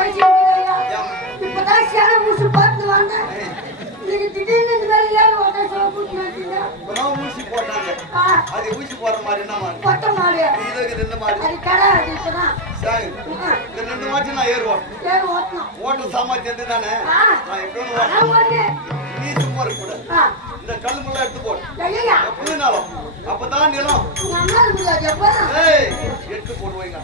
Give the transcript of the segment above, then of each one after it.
வயசு இப்பதான் சேலை ஊசி பார்த்து வந்தேன். நீங்க திடீர்னு இந்த மாதிரி ஏன் ஓட்ட சொல்ல கூட்டிட்டு ஊசி போட்டாங்க. அது ஊசி போடுற மாதிரி என்ன மாதிரி கொட்ட மாடு இது இந்த மாதிரி அது கடை அது இப்பதான் சரி இந்த 2 மாட்டி நான் ஏறுவோம் ஓட்டு சாமான் தானே நான் எப்படி நீ சும்மா இருக்க இந்த கல் முள்ள எடுத்து போடு புள்ளினாலும் அப்பதான் நிலம் எடுத்து போடுவீங்க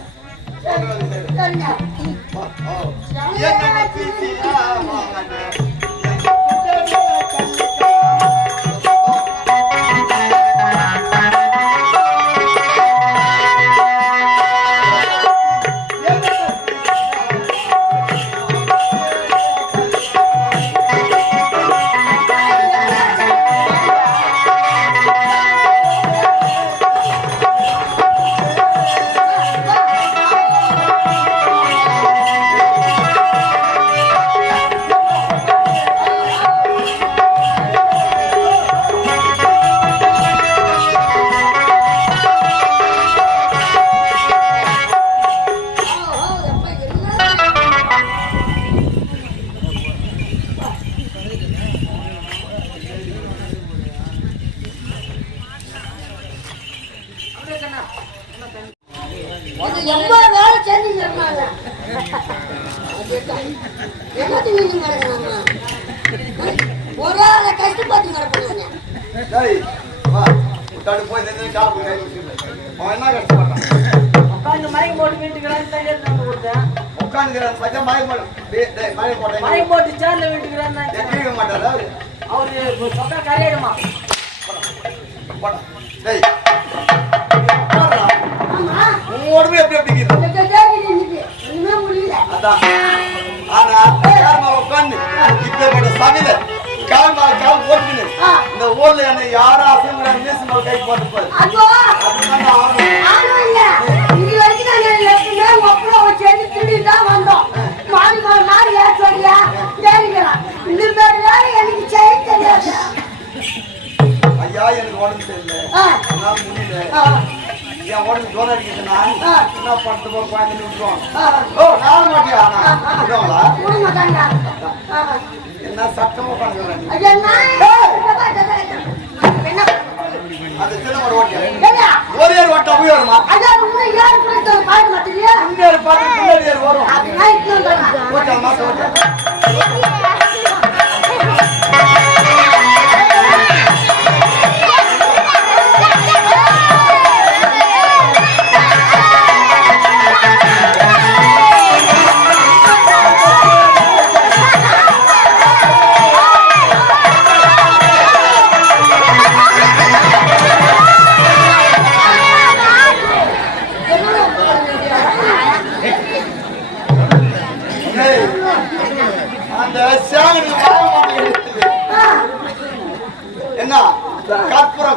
இந்த ஊர்ல என்ன யாரும் அசைமுறை கை போட்டு ஐயா எனக்கு உடம்பு தெரியல முடியல என் உடம்பு ஜோர் அடிக்குதுன்னா என்ன பண்ணிட்டு போற குழந்தை விட்டுருவாங்க நானும் மாட்டியா என்ன சத்தமா பண்ணுறேன் அந்த சின்ன ஒரு ஓட்டியா ஒரே ஓட்ட போய் வருமா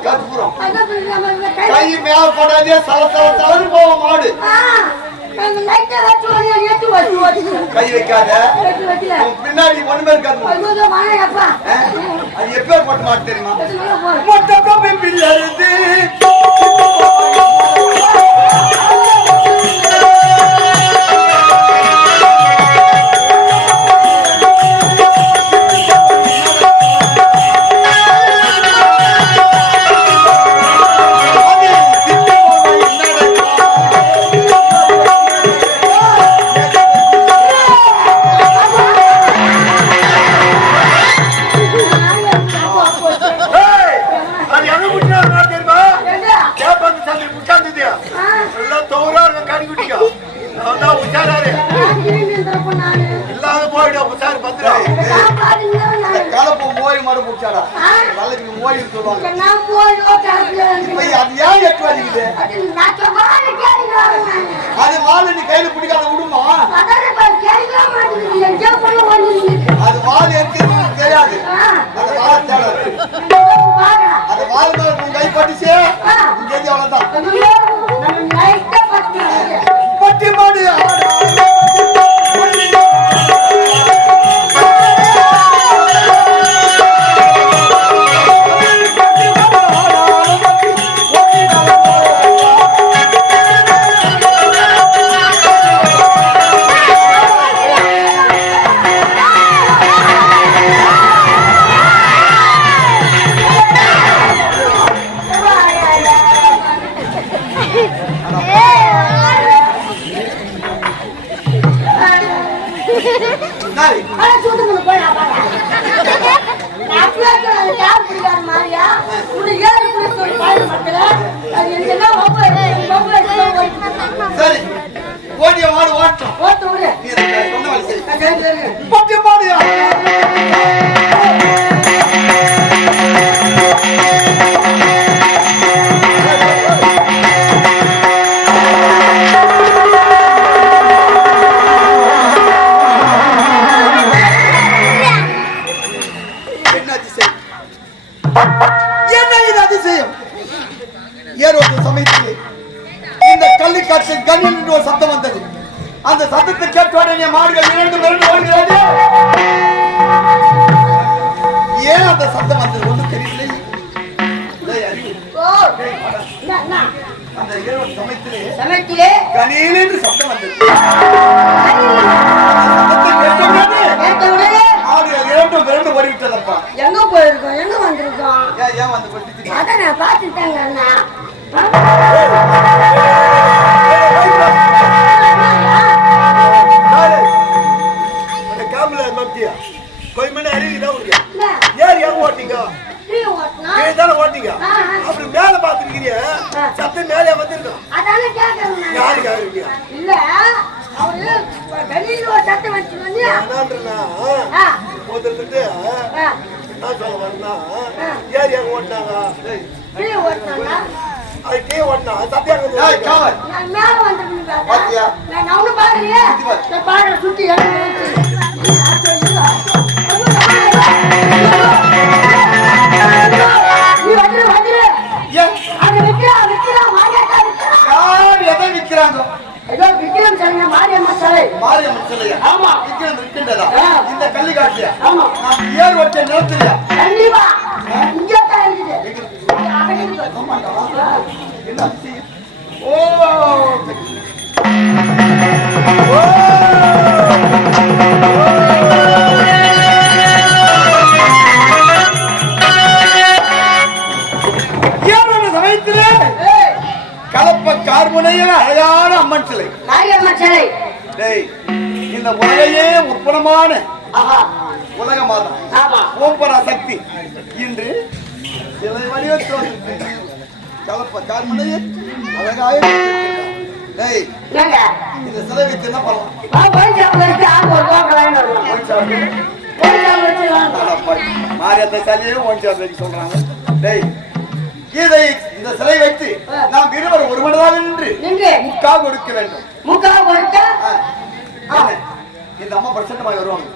கற்பூரம் கை மேல போடாதே சல சல சலன்னு போவோம் மாடு கை வைக்காத பின்னாடி ஒண்ணுமே இருக்காது அது எப்ப போட்டு மாட்டு தெரியுமா அது வாழை நீ கையில பிடிக்காத விடுமா அது வாழை எடுத்து தெரியாது அது வாழை தேடாது அது வாழை மேல கை பட்டுச்சு அவ்வளவுதான் பட்டி மாடு நாய் அட சூட்டுக்கு போய் நான் பாறேன் நான் அப்படியே சொல்றது யார் பிடிக்காத மாதிரியா உன்னை ஏறி பிடிக்க ஒரு பாய் மக்களே அது எங்கெல்லாம் சரி ஓடிய மாடு ஓட்டும் ஓட்டு விடு நீ சொன்ன வேலை செய் சரி பட்டி மாடியா சத்தம் வந்தது. அந்த சத்தத்தை கேட்டோடனே மாடுகள் இரண்டு ஓடுகிறது. ஏன் அந்த சத்தம் வந்தது ஒன்றும் தெரியவில்லை. அந்த இரவு சமயத்திலே கணீல் என்று சத்தம் வந்தது. சத்தத்தை கேட்டவுடனே மாடுகள் இரண்டு ஓடிவிட்டதப்பா. எங்க போயிருக்கோம் எங்க வந்திருக்கோம்? ஏன் வந்து கொட்டிட்டு அதான் நான் பார்த்துட்டேங்க அண்ணா. कोई मैंने हरी ना उड़ गया यार ये ओटिंग ये दाल ओटिंग அப்படி மேல பாத்துக்கிறியே சத்தம் மேலே வந்திருக்கா அதானே கேக்குறேன் யாரு கேக்குறீங்க இல்ல அவரு வெளியில ஒரு சத்தம் வச்சிருந்தீங்க நான்றனா போதுட்டு நான் சொல்ல வரனா யார் யார் ஓட்னாங்க கீழ ஓட்னாங்க அது கீழ ஓட்னா சத்தியாங்க ஏய் காவர் நான் மேல வந்திருக்கேன் பாத்தியா நான் அவன பாருங்க நான் பாரு சுத்தி எடுத்து இந்த கல்லிக்காட்டியா ஏர் வச்ச நிலத்திலையா கண்டிப்பா இங்கதான் இருக்குது கலப்ப கார்முனையில் அழகான அம்மன் சிலை சிலை இந்த உலகையே உற்பனமான உலக மாதம் ஓம்பரா சக்தி இன்று சிலை வடிவத்தில் கலப்ப கார்முனையில் அழகாக இந்த சிலை வச்சு என்ன மாரியத்தை சலியும் ஒன் சொல்றாங்க. இதை இந்த சிலை வைத்து நாம் இருவர் ஒரு மனதாக நின்று முக்கா கொடுக்க வேண்டும். முக்கா கொடுக்க இந்த அம்மா பிரசண்டமாக வருவாங்க.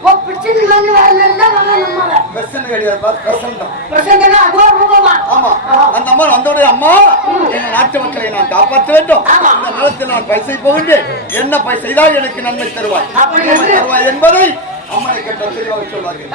ஆமா அந்த அம்மா வந்தோடைய அம்மா என் நாட்டு மக்களை நான் காப்பாற்ற வேண்டும். இந்த நிலத்தில் நான் பைசை போகின்றேன். என்ன பை செய்தால் எனக்கு நன்மை தருவாய் தருவாய் என்பதை அம்மாவை கேட்ட தெளிவாக சொல்வார்கள்.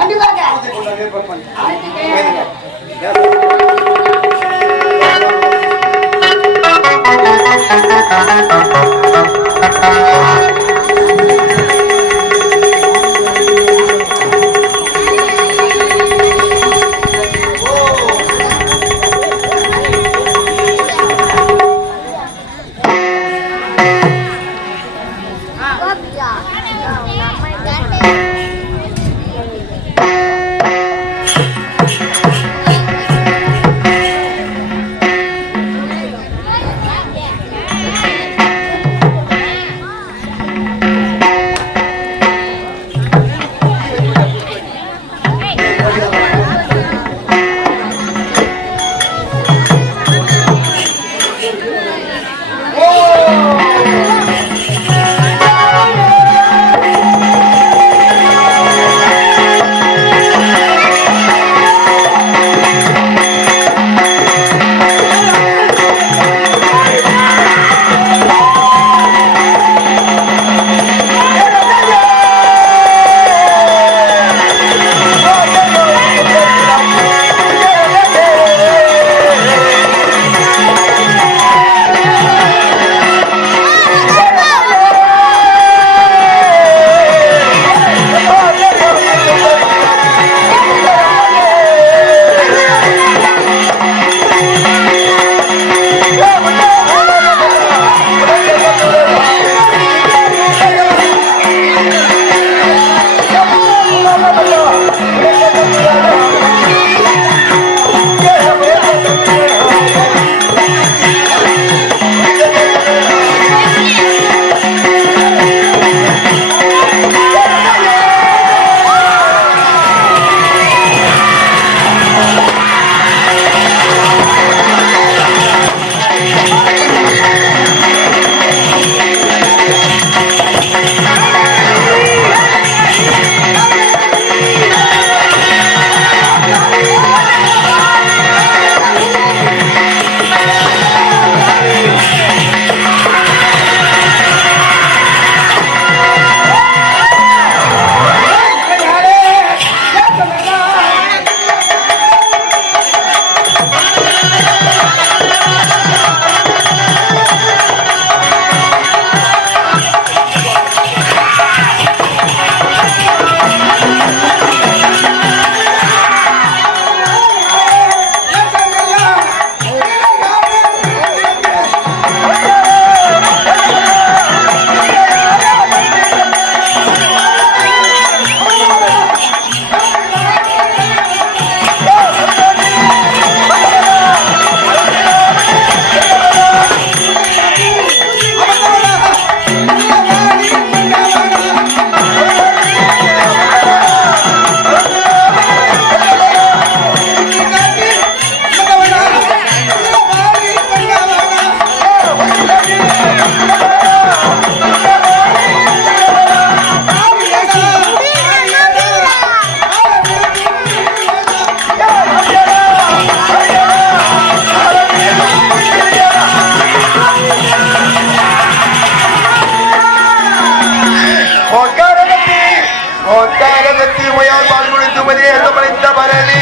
சக்தி உமையால் பால் குடித்து மதியமளித்த பரணி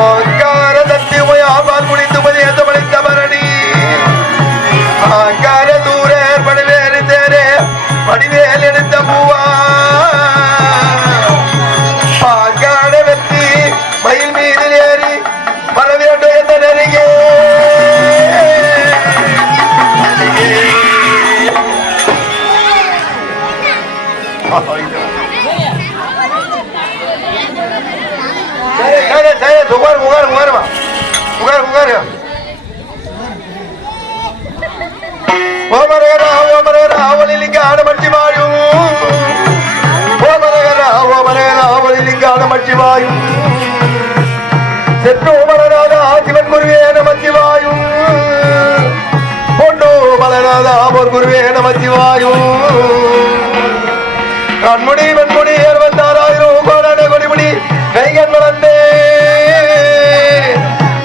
ஆங்கார சக்தி உமையால் பால் குடித்து மதியமளித்த பரணி ஆங்கார தூர படுவேறு தேரே வடிவேல் எடுத்த பூவா ஆங்கார வெற்றி மயில் மீது ஏறி வரவேற்ற எந்த நெருங்கே கண்முடி வெண்முடி 66,000 கோடான கொடிமுடி கைகன் வளர்ந்தே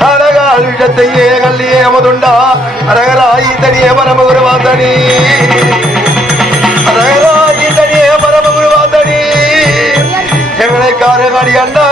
அழகால் விஷத்தையே கல்லியே அமதுண்டா அரகராயி தனியே பரமகுருவாந்தனி அரகராயி தனியே பரமகுருவாந்தனி எங்களை காரகாடி அண்டா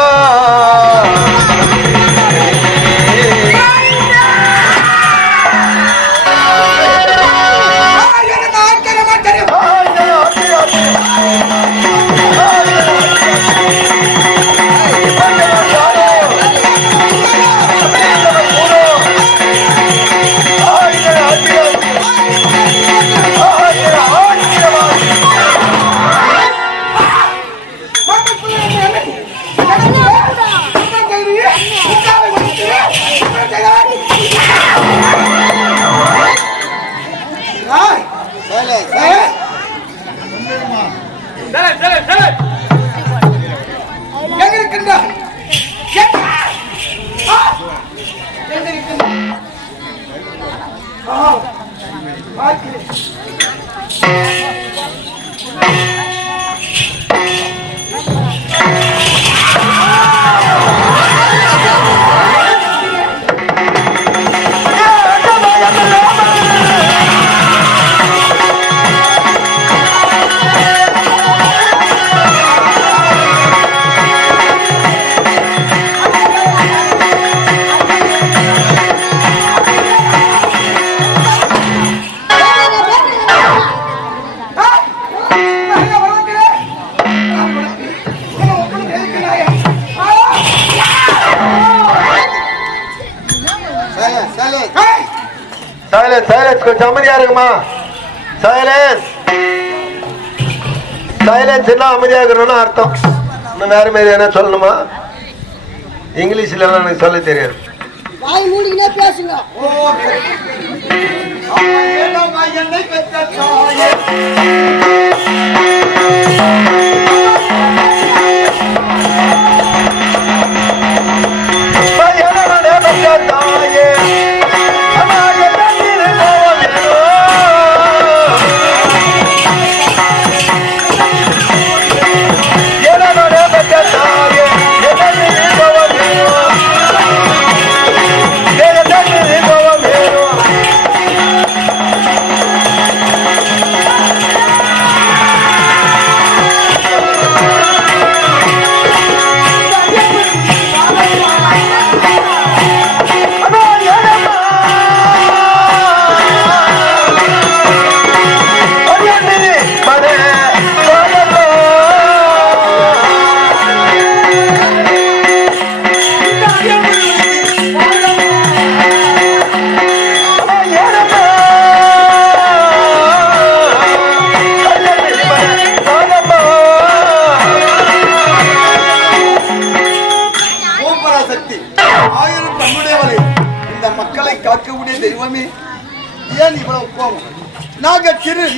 கொஞ்சம் அமைதியா இருக்குமா? சைலன்ஸ் சைலன்ஸ் என்ன அமைதியா இருக்கணும்னு அர்த்தம். இன்னும் வேற மாதிரி என்ன சொல்லணுமா? இங்கிலீஷ்ல எல்லாம் எனக்கு சொல்ல தெரியாது. வாய் மூடிக்கிட்டே பேசுங்க.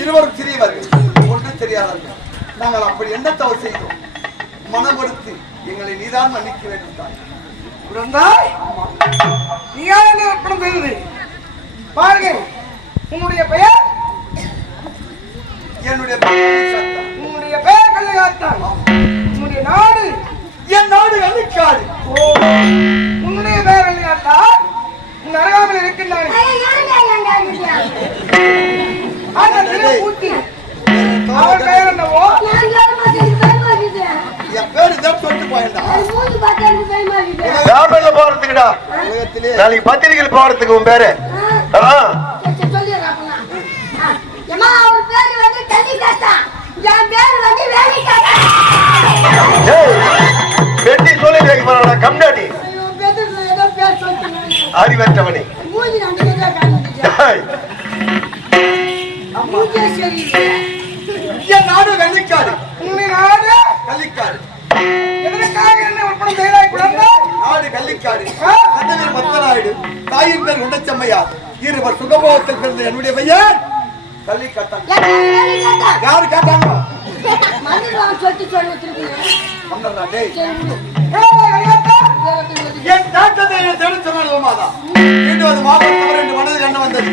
இருவரும் சிறியவர்கள், ஒன்றும் தெரியாதவர்கள். நாங்கள் அப்படி என்ன தவறு செய்தோம்? மனம் கொடுத்து எங்களை நீதான் மன்னிக்க வேண்டும். பாருங்க, உன்னுடைய பெயர்? என்னுடைய உன்னுடைய பெயர் கல்லையாத்தான். உன்னுடைய நாடு? என் நாடு வெள்ளிக்காடு. உன்னுடைய பெயர் கல்லையாத்தான். உன் அருகாமையில் இருக்கின்றானே அந்த திருப்பூட்டி, அவர் பெயர் என்னவோ? பேப்பர்ல போறதுக்குடா. உலகத்திலே நாளைக்கு பத்திரிகையில் போறதுக்கு உன் பேரு. சொல்லிடுறேன் அப்பனா. ஏம்மா, அவர் பேரு வந்து கன்னிகாத்தா, என் பேரு வந்து வேலிகாத்தா. ஏய், வெட்டி சொல்லி வைக்க போறா கம்டாடி. ஐயோ, பேத்துல ஏதோ பேர் சொல்லிட்டேன். அறிவற்றவனி. மூஞ்சி நண்டு கேட்டா காமிச்சிட்டேன். மூஞ்சே சரியில்லை. என் நாடு வெள்ளிக்காடு, உன்னை நாடு கள்ளிக்காடு. எதற்காக என்ன உட்பட தயாராய் குழந்தை? நாடு கள்ளிக்காடு, தந்தையர் மத்தனாயுடு, தாயின் பேர் உண்டச்சம்மையார். இருவர் சுகபோகத்தில் பிறந்த என்னுடைய பையன் கள்ளிக்காட்டான். வேலிகாத்தா. யாரு கேட்டாங்க? மந்திரி வாங்க சொல்லி வச்சிருக்கீங்க. வந்தா டேய். சரி, விடு. என் தாத்தத்தை தெரிவித்தமாதான் மீண்டும் மாதத்தவர் என்று மனதில் என்ன வந்தது.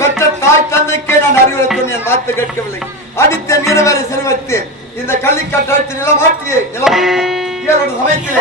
பெற்ற தாய் தந்தைக்கே நான் அறிவுரை சொன்ன என் வார்த்தை கேட்கவில்லை. அடித்த நிறைவேற செல்வத்து இந்த கள்ளிக்காட்டு நிலம் மாற்றியே நிலம் இவரோட சமயத்திலே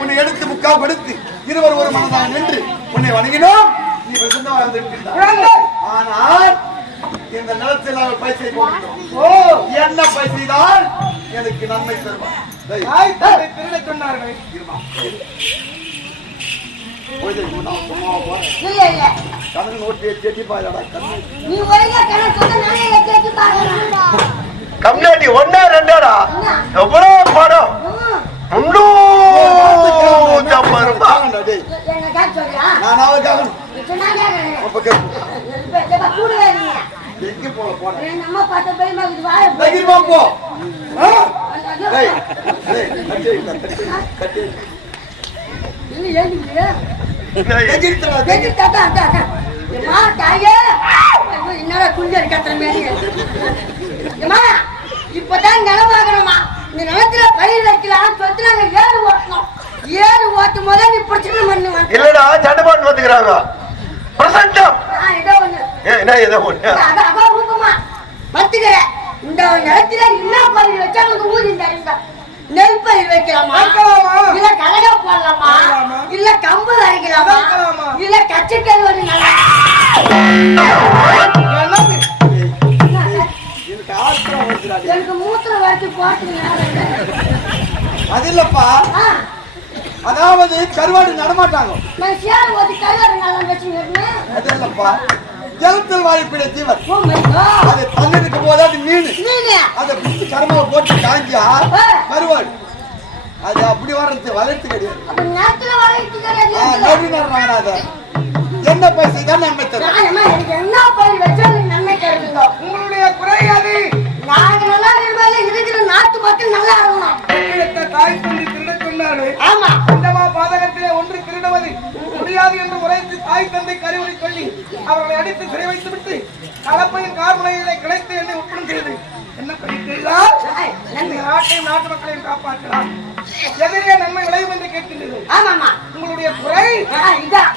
உன்னை எடுத்து முக்கா படுத்து இருவர் ஒரு மனதாக நின்று உன்னை வணங்கினோம். நீ பிரசன்னா வாழ்ந்திருக்கின்றாய். ஆனால் இந்த நிலத்தில் அவள் பைசை போட்டோம். என்ன பைசைதான் எனக்கு நன்மை தருவார். திருட சொன்னார்கள். இல்ல, இல்ல. கணக்கு நோட்டியை செட்டி பாயடா கண்ணு. நீ ஒழுங்கா கணக்கு சொன்னா நானே கேட்டு பாக்குறேன். கம்டாடி ஒன்னா ரெண்டாடா எவ்வளவு படம் இப்பதான் நிலமாகணுமா? இந்த நிலத்துல பயிர் வைக்கலாம் சொல்லிட்டு நாங்க ஏறு ஓட்டணும். ஏறு ஓட்டும் போது நீ பிரச்சனை பண்ணுவேன். இல்லடா சண்டை போட்டு வந்துக்கிறாங்க. பிரசன்டம் ஏதோ ஒண்ணு என்ன ஏதோ ஒண்ணு அதான் ரூபமா மத்துக்கிற இந்த நிலத்துல என்ன பயிர் வச்சா உங்களுக்கு ஊதி தருங்க. நெல் பயிர் வைக்கலாமா, இல்ல கடலை போடலாமா, இல்ல கம்பு அரைக்கலாமா, இல்ல கச்சக்கறி ஒரு நல்லா எனக்கு மூத்திரம் வரைக்கும் போட்டு அது இல்லப்பா. அதாவது கருவாடு நடமாட்டாங்க. நான் சேர ஓட்டி கருவாடு நல்லா வச்சுருக்கேன். அது இல்லப்பா, ஜலத்தில் வாழக்கூடிய ஜீவன். Oh my God. அது தண்ணி இருக்கும் போது அது மீன். அதை பிடிச்சி கருமாவை போட்டு காஞ்சா கருவாடு. அது அப்படி வர்றது வளர்த்து கிடையாது. அப்ப நேரத்துல வளர்த்து கிடையாது. நன்றி நடுறாங்க. அதை என்ன பைசை தான் நன்மை தரும். எனக்கு என்ன பயிர் வச்சா நன்மை தருவீங்க? உங்களுடைய குறை அது. நாங்க நல்லா இருந்தாலே இருக்கிற நாட்டு மக்கள் நல்லா இருக்கணும். தாய் சொல்லி திருட சொன்னாரு. ஆமா, அந்தமா பாதகத்திலே ஒன்று திருடுவது முடியாது என்று உரைத்து தாய் தந்தை கருவறை சொல்லி அவர்களை அடித்து சிறை வைத்து விட்டு கலப்பையின் கார்முனைகளை கிடைத்து என்னை ஒப்பனம் செய்து என்ன பண்ணிட்டீர்கள்? நாட்டையும் நாட்டு மக்களையும் காப்பாற்றலாம். எதிரே நன்மை விளையும் என்று கேட்கின்றது. ஆமாமா, உங்களுடைய குறை இதான்.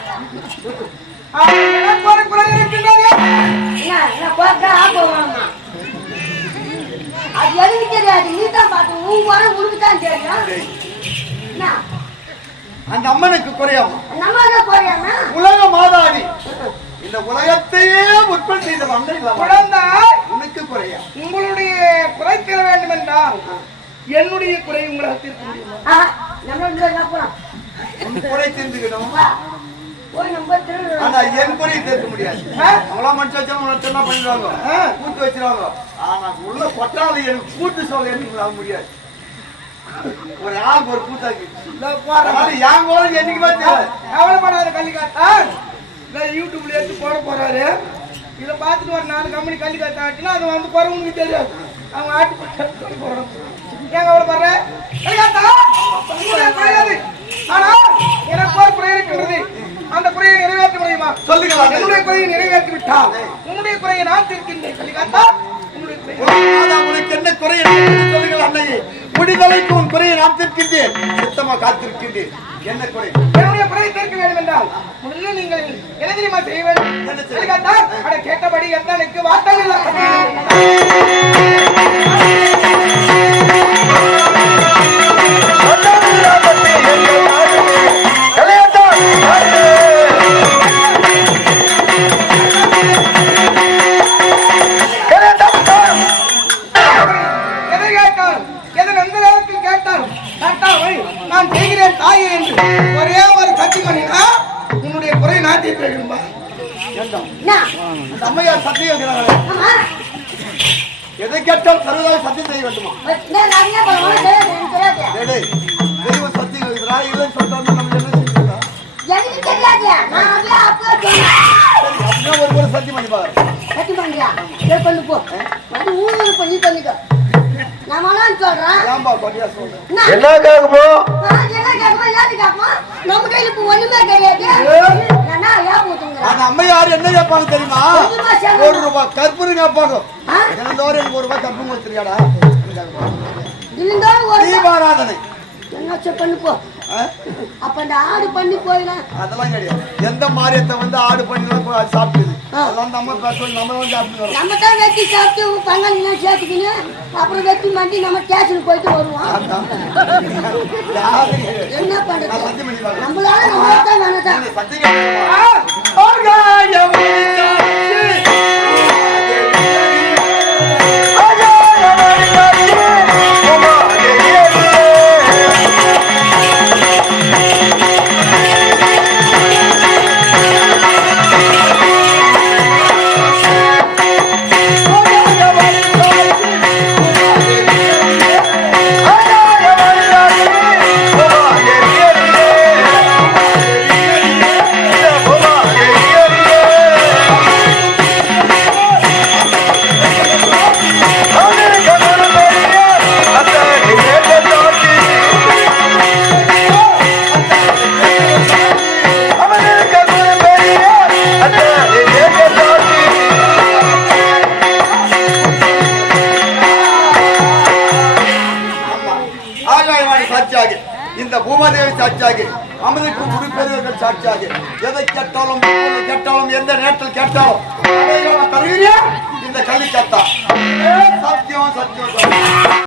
குறை இருக்கின்றது. அது எதுக்கு தெரியாது, நீ தான் பார்த்து உன் வர உனக்கு தான் தெரியும். அந்த அம்மனுக்கு குறையாமா? நம்ம குறையாமா? உலக மாதாடி இந்த உலகத்தையே உற்பத்தி செய்த குழந்தாய் உனக்கு குறையா? உங்களுடைய குறை தர வேண்டும் என்றால் என்னுடைய குறை உங்களுக்கு தீர்க்க முடியுமா? குறை தெரிஞ்சுக்கணும். ஆனா என் குறையை தீர்க்க முடியாது. அவங்களா மனுஷன் வச்சா உனக்கு என்ன பண்ணிடுவாங்க, கூட்டு வச்சிருவாங்க. ஆனா உள்ள கொட்டால எனக்கு கூட்டு சொல்ல எனக்கு முடியாது. ஒரு ஆள் ஒரு கூட்டாக்கி என் கோலம் என்னைக்குமே கவலைப்படாத. கள்ளிக்காட்டா யூடியூப்ல எடுத்து போட போறாரு. இதை பார்த்துட்டு ஒரு 4 கம்பெனி கள்ளிக்காட்டா ஆச்சுன்னா அது வந்து போறவங்களுக்கு தெரியாது. அவங்க ஆட்டு போறோம். ஏன் கவலைப்படுற? ஆனா எனக்கு ஒரு குறை இருக்கின்றது. அந்த குறையை நிறைவேற்ற முடியுமா? சொல்லுங்க. என்னுடைய குறையை நிறைவேற்றி விட்டால் உன்னுடைய குறையை நான் தீர்க்கின்றேன். கள்ளிக்காட்டா உனக்கு என்ன குறை சொல்லுங்கள் அன்னையே. முடிதலைக்கு உன் குறையை நான் தீர்க்கின்றேன். சித்தமா காத்திருக்கின்றேன். என்ன குறை? என்னுடைய குறையை தீர்க்க வேண்டும் என்றால் முதலில் நீங்கள் என்ன தெரியுமா செய்ய வேண்டும்? என்ன செய்ய? கேட்டால் அட கேட்டபடி எத்தனைக்கு வார்த்தைகள் எதை கேட்டால் எதன் எந்த நேரத்தில் கேட்டால் கேட்டாவை நான் செய்கிறேன் தாயே என்று ஒரே ஒரு கட்சி பண்ணினா உன்னுடைய குறை நான் தீர்க்கிறேன்பா. என்ன? அந்த அம்மையார் சத்தியம் இருக்கிறார்களே. ஆமா. எதை கேட்டால் சர்வதாக சத்தியம் செய்ய வேண்டுமா? நான் என்ன பண்ணுவேன் எனக்கு தெரியாது. டேய், தெய்வம் சத்தியம் இருக்கிறா இல்லைன்னு சொல்லிட்டோம்னா நம்ம என்ன செஞ்சுக்கலாம்? எனக்கு தெரியாது. நான் அப்படியே அப்போ சொன்னேன். சரி, அப்படின்னா ஒரு முறை சத்தியம் பண்ணி பாரு. கட்டி பண்றியா? சரி பண்ணு போ. வந்து ஊரு பண்ணி பண்ணிக்க. நான் வேணாம்னு சொல்றேன். ஏன்பா கொடியா சொல்றேன்? என்ன கேக்குமோ என்ன கேட்குமா இல்லாத கேட்குமா நம்ம கையில் இப்போ ஒண்ணுமே கிடையாது. ஏன்னா ஏன் ஊத்துங்க அந்த அம்மையார் என்ன கேட்பாங்க தெரியுமா? கொஞ்சமா சேர்ந்து. 1 ரூபாய் கற்பூரம் கேட்பாங்க. ஆ? தினந்தோறும் எனக்கு 1 ரூபாய் கற்பூரம் கொடுத்துருக்கியாடா? இருந்தாலும் ஒரு தீபாராதனை. என்ன பண்ணு போ. ஆ? அப்ப இந்த ஆடு பண்ணி போயிடலாம். அதெல்லாம் கிடையாது. எந்த மாரியத்தை வந்து ஆடு பண்ணி சாப்பிடுது அதெல்லாம் நம்ம பேசுவோம். நம்ம வந்து சாப்பிட்டு நம்ம தான் வெட்டி சாப்பிட்டு பங்காளிலாம் சேர்த்துக்கின்னு அப்புறம் வெட்டி மாட்டி நம்ம ஸ்டேஷனுக்கு போயிட்டு வருவோம். என்ன பண்றது? நம்மளால நம்மளதான் வேணதான். சாட்சியாக இந்த பூமாதேவி சாட்சியாக அமலுக்கு உறுப்பினர்கள் சாட்சியாக எதை கேட்டாலும் கேட்டாலும் எந்த நேரத்தில் கேட்டாலும் தருகிறேன் இந்த கல்வி கத்தா சத்தியம் சத்தியம்